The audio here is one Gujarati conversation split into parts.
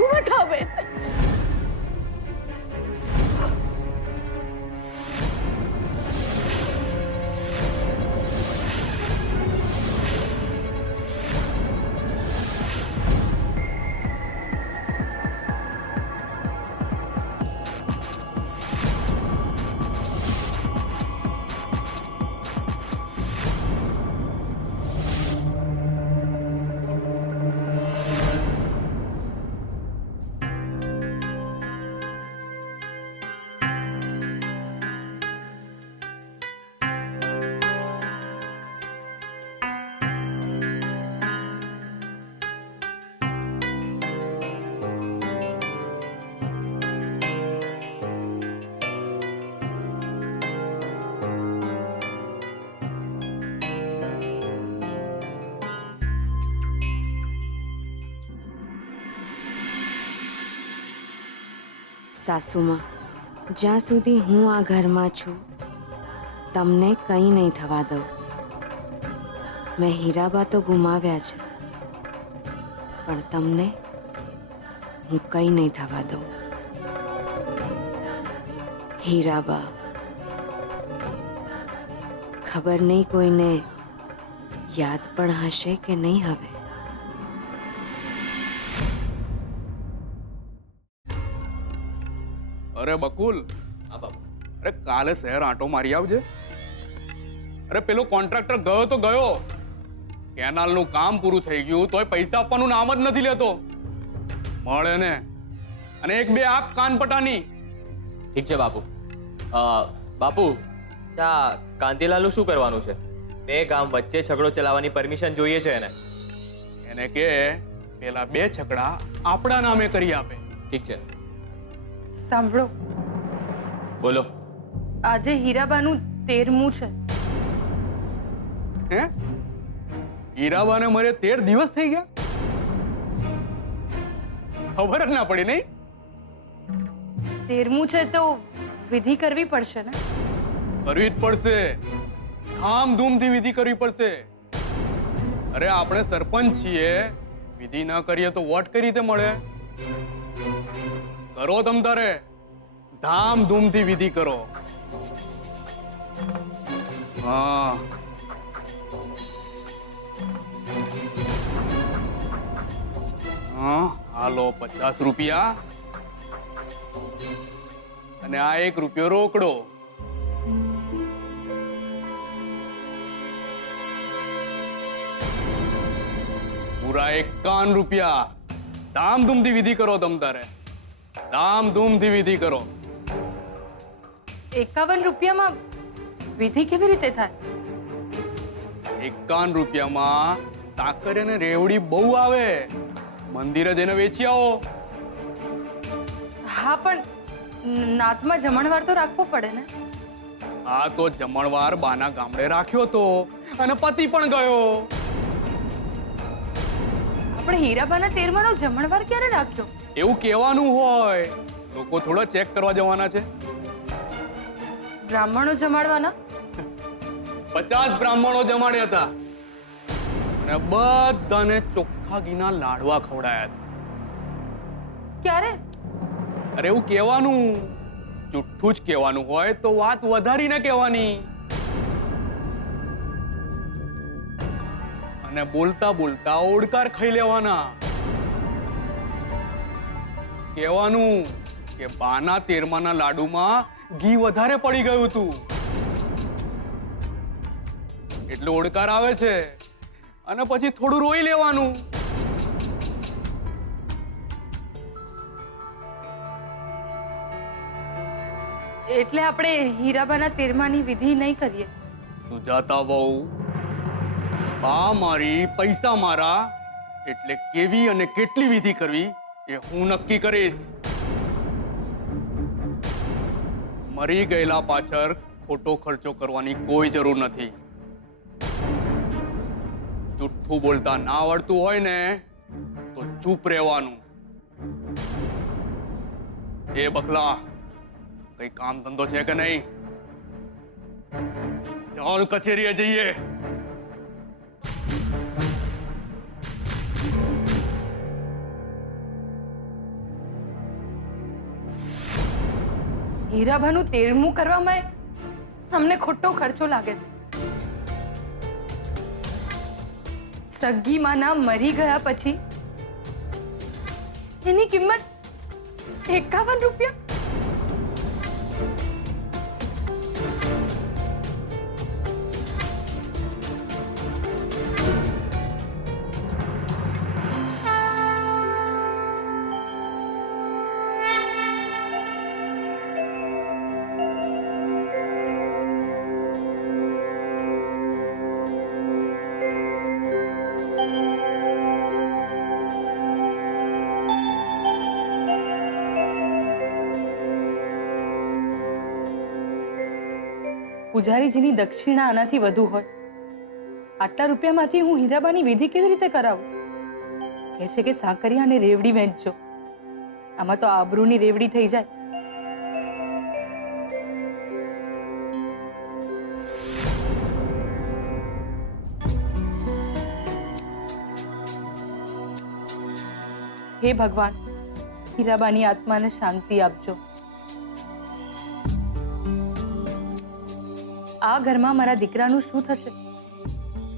ઊભા થાઓ બેન. સાસુમાં, જ્યાં સુધી હું આ ઘરમાં છું તમને કંઈ નહીં થવા દઉં. મેં હીરાબા તો ગુમાવ્યા છે, પણ તમને હું કંઈ નહીં થવા દઉં. હીરાબા, ખબર નહીં કોઈને યાદ પણ હશે કે નહીં હવે. અરે બકુલ, અરે કાલે શહેર આંટો મારી આવજે. અરે પેલો કોન્ટ્રાક્ટર ગયો તો ગયો, કેનાલનું કામ પૂરું થઈ ગયું તોય પૈસા આપવાનું નામ જ નથી લેતો. મળે ને અને એક બે આપ કાનપટાની. ઠીક છે બાપુ. બાપુ, ત્યાં કાંતિલાલનું શું કરવાનું છે? બે ગામ વચ્ચે છગડો ચલાવવાની પરમિશન જોઈએ છે એને. એને કે પેલા બે છકડા આપણા નામે કરી આપે. ઠીક છે. સાંભળો, બોલો. આજે હીરાબાનું 13મું છે. હે? હીરાબાને મરે 13 દિવસ થઈ ગયા? ખબર જ ના પડી નહીં? 13મું છે તો વિધિ કરવી પડશે ને? કરવી જ પડશે, ધામધૂમથી વિધિ કરવી પડશે. અરે આપણે સરપંચ છીએ, વિધિ ના કરીએ તો વોટ કઈ રીતે મળે? કરો તમ તારે, ધામધૂમથી વિધિ કરો. હા, હાલો 50 રૂપિયા અને આ 1 રૂપિયો રોકડો. પૂરા 51 રૂપિયા. ધામધૂમથી વિધિ કરો તમ તારે, ધામધૂમથી વિધિ કરો. 51 રૂપિયામાં વિધિ કેવી રીતે થાય? 51 રૂપિયામાં સાકર અને રેવડી બહુ આવે, મંદિરે જઈને વેચી આવો. હા, પણ નાતમાં જમણવાર તો રાખવો પડે ને? આ તો જમણવાર બાના ગામડે રાખ્યો તો અને પતિ પણ ગયો. આપણે હીરાબાના 13માનો જમણવાર ક્યારે રાખ્યો? એવું કહેવાનું હોય, લોકો થોડા ચેક કરવા જવાના છે. બ્રાહ્મણો જમાડવાના? 50 બ્રાહ્મણો જમાડ્યા હતા અને બધાને ચોખ્ખા ઘીના લાડવા ખવડાયા હતા. ક્યારે? અરે એવું કહેવાનું, જુઠ્ઠું જ કહેવાનું હોય તો વાત વધારીને કહેવાની અને બોલતા બોલતા ઓડકાર ખાઈ લેવાના. કહેવાનું કે બાના 13માના લાડુમાં ઘી વધારે પડી ગયું હતું એટલે ઓડકાર આવે છે, અને પછી થોડું રોઈ લેવાનું. એટલે આપણે હીરાબાના 13માની વિધિ નહીં કરીએ? સુજાતા વહુ, બા મારી પૈસા મારા, એટલે કેવી અને કેટલી વિધિ કરવી એ હું નક્કી કરીશ. મરી ગયેલા પાછળ ખોટો ખર્ચો કરવાની કોઈ જરૂર નથી. જુઠ્ઠું બોલતા ના આવડતું હોય ને તો ચૂપ રહેવાનું. એ બકલા, કઈ કામ ધંધો છે કે નહીં? ચાલ કચેરીએ જઈએ. હીરાબાનું 13મું કરવામાં અમને ખોટો ખર્ચો લાગે છે. સગી માના મરી ગયા પછી એની કિંમત 51 રૂપિયા. પૂજારીજીની દક્ષિણા આનાથી વધુ હોય. આટલા રૂપિયામાંથી હું હીરાબાની વિધિ કેવી રીતે કરાવું? કહે છે કે સાકરિયા અને રેવડી વહેંચજો. આમાં તો આબરૂની રેવડી થઈ જાય. હે ભગવાન, હીરાબાની આત્માને શાંતિ આપજો. આ ઘરમાં મારા દીકરાનું શું થશે?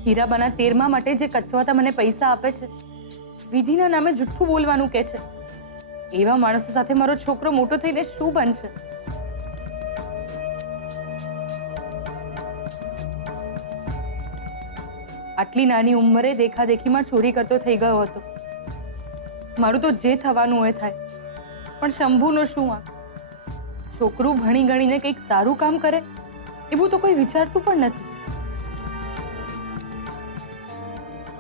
હીરાબાના 13મા માટે જે કચવાતા મને પૈસા આપે છે, વિધિના નામે જુઠ્ઠું બોલવાનું કહે છે, એવા માણસો સાથે મારો છોકરો મોટો થઈને શું બનશે? આટલી નાની ઉંમરે દેખાદેખીમાં ચોરી કરતો થઈ ગયો હતો. મારું તો જે થવાનું હોય થાય, પણ શંભુનો શું? આ છોકરું ભણી ગણીને કંઈક સારું કામ કરે એવું તો કોઈ વિચારતું પણ નથી.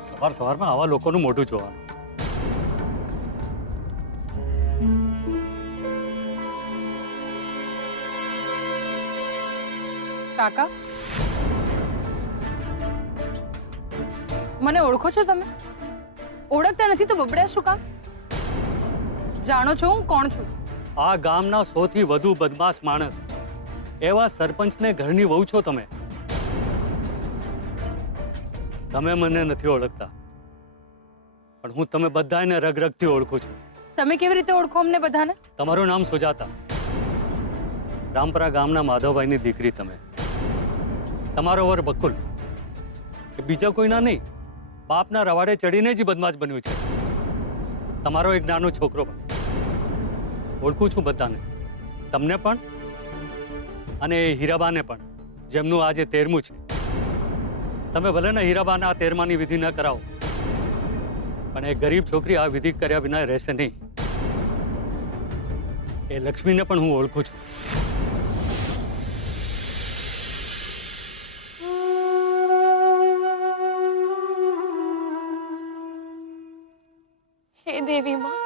સવાર સવારમાં આવા લોકોનું મોઢું જોવાનું. કાકા, મને ઓળખો છો તમે? ઓળખતા નથી તો બબડ્યા શું કામ? જાણો છો હું કોણ છું? આ ગામના સૌથી વધુ બદમાશ માણસ એવા સરપંચને ઘરની વહુ છો તમે. તમે મને નથી ઓળખતા, પણ હું તમે બધાને રગરગથી ઓળખું છું. તમે કેવી રીતે ઓળખો અમને બધાને? તમારું નામ સુજાતા, રામપરા ગામના માધવભાઈની દીકરી તમે. તમારો વર બકુલ એ બીજા કોઈના નહીં, બાપના રવાડે ચડીને જ બદમાશ બન્યું છે. તમારો એક નાનો છોકરો પણ. ઓળખું છું બધાને, તમને પણ અને હીરાબાને પણ, જેમનું આજે 13મું છે. તમે ભલે ને હીરાબાના 13માની વિધિ ન કરાવો, પણ એ ગરીબ છોકરી આ વિધિ કર્યા વિના રહેશે નહીં. એ લક્ષ્મીને પણ હું ઓળખું છું. હે દેવી માં,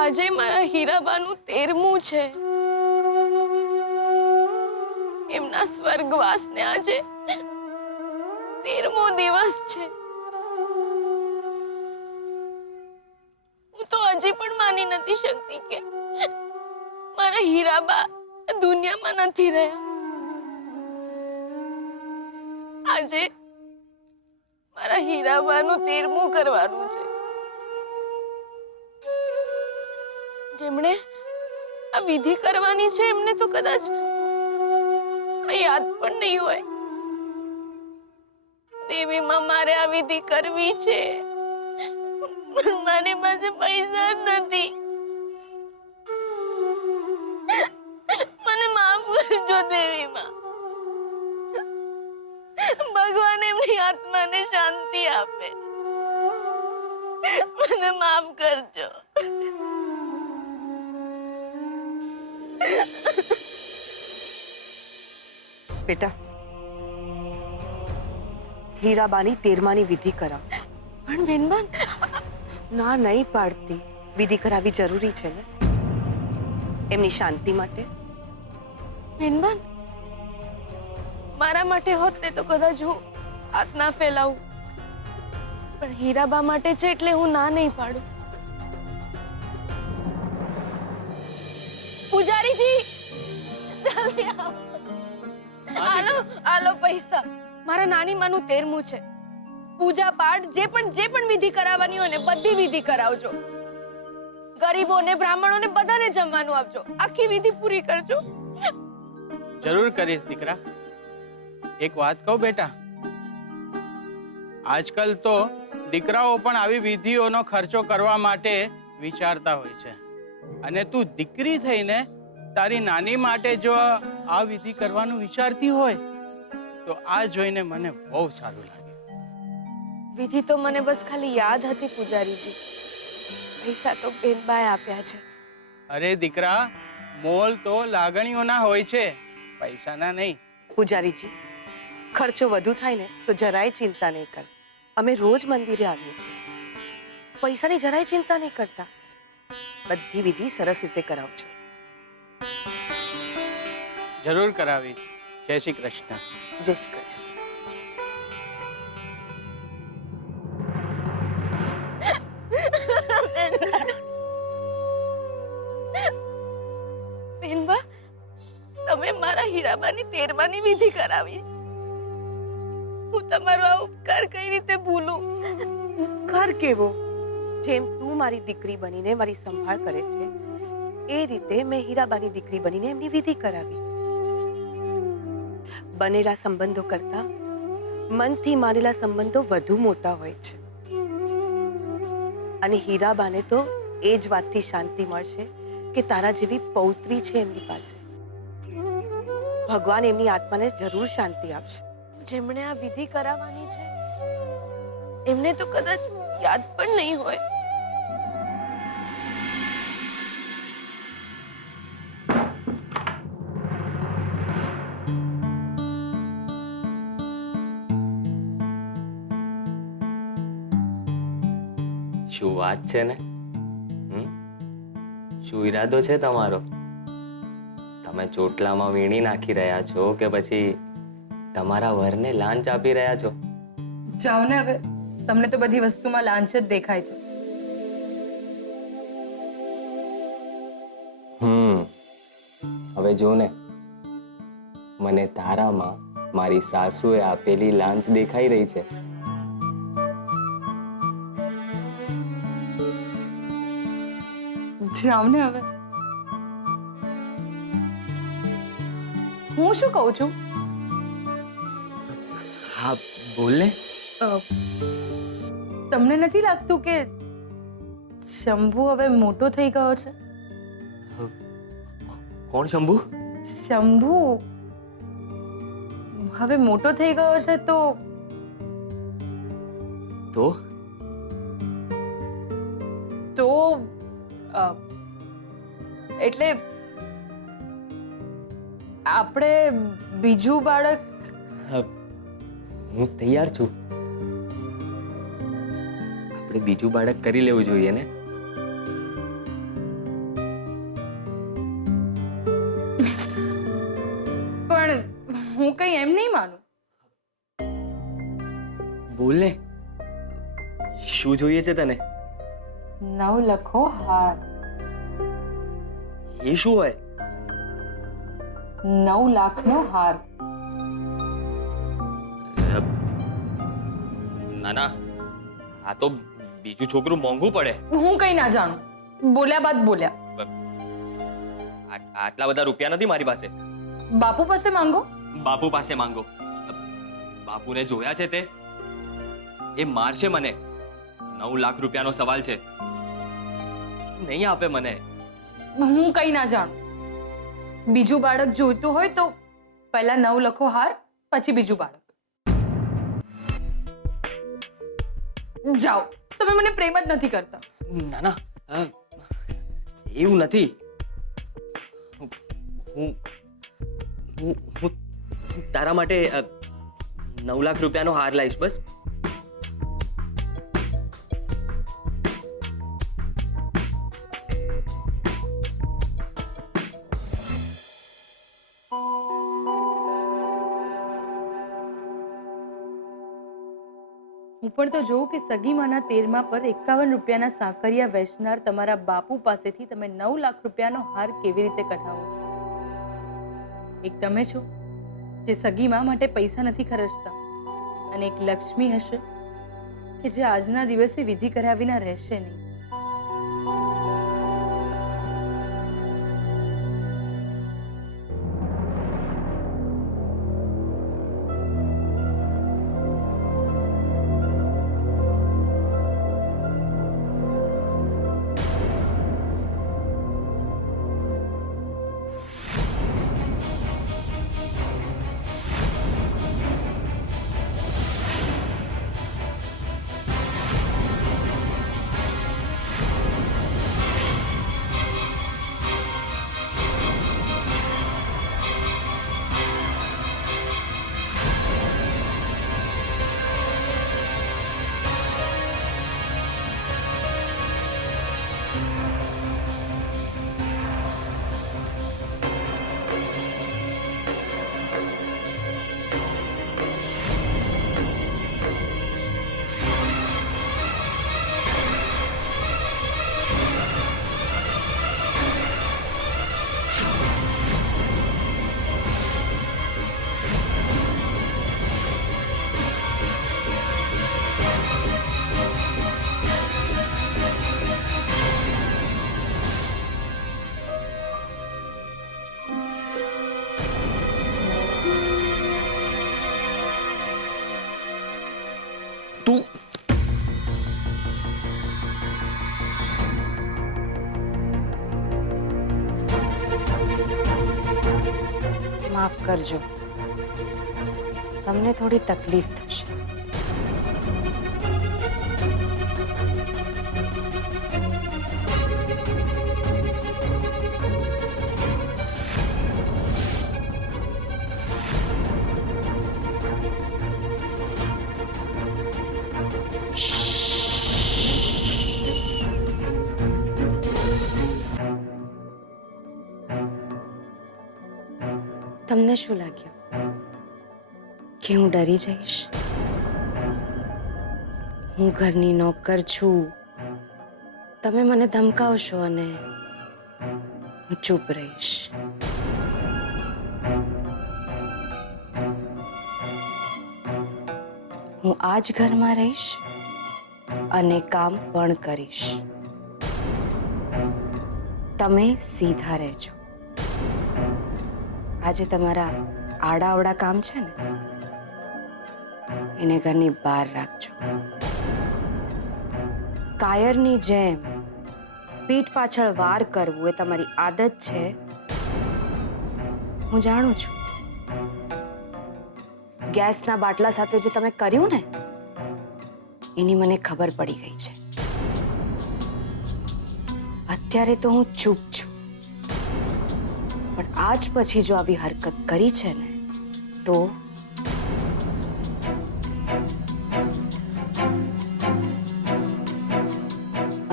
આજે મારા હીરાબાનું 13મું છે. એમના સ્વર્ગવાસને આજે 13મો દિવસ છે. હું તો હજી પણ માની નથી શકતી કે મારા હીરાબા દુનિયામાં નથી રહ્યા. આજે મારા હીરાબાનું 13મું કરવાનું છે. જેમણે આ વિધિ કરવાની છે એમને તો કદાચ યાદ પણ નહીં હોય. દેવીમાં મારે આ વિધિ કરવી છે, પણ મારી પાસે પૈસા જ નથી. મને માફ કરજો દેવીમાં. ભગવાન એમની આત્માને શાંતિ આપે. મને માફ કરજો. બેટા, હીરાબાની 13માની વિધિ કરાવ. પણ બેનબા, ના નહીં પાડતી. વિધિ કરાવી જરૂરી છે ને, એમની શાંતિ માટે. બેનબા, મારા માટે હોત ને તો કદાચ હું હાથ ના ફેલાવું, પણ હીરાબા માટે છે એટલે હું ના નહીં પાડું. પૂજારીજી, જલ્દી આવો. આલો પૈસા. મારા નાની માનું 13મું છે. પૂજા પાઠ જે પણ વિધિ કરાવવાની હોય ને બધી વિધિ કરાવજો. ગરીબોને બ્રાહ્મણોને બધાને જમવાનું આપજો, આખી વિધિ પૂરી કરજો. જરૂર કરીશ દીકરા. એક વાત કહું બેટા, આજકાલ તો દીકરાઓ પણ આવી વિધિઓનો ખર્ચો કરવા માટે વિચારતા હોય છે, અને તું દીકરી થઈને તારી નાની માટે જો આ વિધિ કરવાનું વિચારતી હોય તો આ જોઈને મને બહુ સારું લાગે. વિધિ તો મને બસ ખાલી યાદ હતી પૂજારીજી. પૈસા તો બેનબાએ આપ્યા છે. અરે દીકરા, મોલ તો લાગણીઓના હોય છે, પૈસાના નહીં. પૂજારીજી, ખર્ચો વધુ થાય ને તો જરાય ચિંતા નહીં કર. અમે રોજ મંદિરે આવીએ છીએ. પૈસાની જરાય ચિંતા નહીં કરતા. બધી વિધિ સરસ રીતે કરાવજો. જરૂર કરાવીશ. જય શ્રી કૃષ્ણ. જય શ્રી કૃષ્ણ. બેનબા, તમે મારા હીરાબાની 13માની વિધિ કરાવી. હું તમારો આ ઉપકાર કઈ રીતે ભૂલું? ઉપકાર કેવો? જેમ તું મારી દીકરી બનીને મારી સંભાળ કરે છે એ રીતે મેં હીરાબાની દીકરી બનીને એમની વિધિ કરાવી. બનેલા સંબંધો કરતા મનથી માનેલા સંબંધો વધુ મોટા હોય છે, અને હીરાબાને તો એ જ વાતથી શાંતિ મળશે કે તારા જેવી પૌત્રી છે એમની પાસે. ભગવાન એમની આત્માને જરૂર શાંતિ આપશે. જેમણે આ વિધિ કરાવવાની છે એમને તો કદાચ યાદ પણ નહીં હોય. શું વાત છે ને? શું ઈરાદો છે તમારો? તમે ચોટલામાં વીણી નાખી રહ્યા છો કે પછી તમારા વરને લાંચ આપી રહ્યા છો? જાઓ ને હવે, તમને તો બધી વસ્તુમાં લાંચ જ દેખાય છે. હવે જો ને, મને તારામાં મારી સાસુએ આપેલી લાંચ દેખાઈ રહી છે. જાઓ ને હવે. હું શું કહું છું? હા બોલ ને. તમને નથી લાગતું કે શંભુ હવે મોટો થઈ ગયો છે? કોણ શંભુ? શંભુ હવે મોટો થઈ ગયો છે તો એટલે આપણે બીજું બાળક. હું તૈયાર છું. આપણે બીજું બાળક કરી લેવું જોઈએ ને. પણ હું કઈ એમ નહીં માનું. બોલ ને, શું જોઈએ છે તને? નવલખો હાર. એ શું હોય? 9 લાખનો હાર. ના ના, આ તો બીજું છોકરું મોંઘું પડે. હું કઈ ના જાણું. બોલ્યા બાદ બોલ્યા. આટલા બધા રૂપિયા નથી મારી પાસે. બાપુ પાસે માંગો. બાપુ પાસે માંગો. બાપુને જોયા છે તે? એ મારશે મને. 9 લાખ રૂપિયાનો સવાલ છે. નહીં આપે મને. હું કઈ ના જાણું. બીજું બાળક જોઈતું હોય તો પહેલા 9 લખો હાર, પછી બીજું બાળક. જાઓ, તમે મને પ્રેમ જ નથી કરતા. ના ના, એવું નથી. હું તારા માટે 9 લાખ રૂપિયાનો હાર લાવીશ બસ. હું પણ તો જોઉં કે સગી માના 13મા પર 51 રૂપિયાના સાંકરિયા વેચનાર તમારા બાપુ પાસેથી તમે 9 લાખ રૂપિયાનો હાર કેવી રીતે કઢાવો છો. એક તમે છો જે સગી મા માટે પૈસા નથી ખર્ચતા, અને એક લક્ષ્મી હશે કે જે આજના દિવસે વિધિ કર્યા વિના રહેશે નહીં. માફ કરજો, તમને થોડી તકલીફ થશે. તમને શું લાગ્યું કે હું ડરી જઈશ? હું ઘરની નોકર છું, તમે મને ધમકાવશો અને હું ચૂપ રહીશ. હું આ જ ઘરમાં રહીશ અને કામ પણ કરીશ. તમે સીધા રહેજો. આજે તમારા આડાઅવડા કામ છે ને, એને ઘરની બહાર રાખજો. કાયરની જેમ પીઠ પાછળ વાર કરવું એ તમારી આદત છે, હું જાણું છું. ગેસના બાટલા સાથે જે તમે કર્યું ને, એની મને ખબર પડી ગઈ છે. અત્યારે તો હું ચૂપ છું, પણ આજ પછી જો આવી હરકત કરી છે ને તો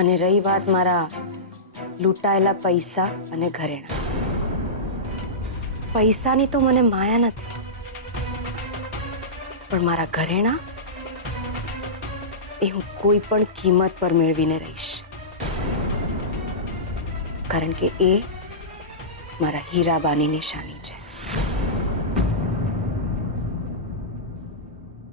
અને રહી વાત મારા લૂંટાયેલા પૈસા અને ઘરેણાં, પૈસાની તો મને માયા નથી, પણ મારા ઘરેણાં એ હું કોઈ પણ કિંમત પર મેળવીને રહીશ, કારણ કે એ મારા હીરાબાની નિશાની છે.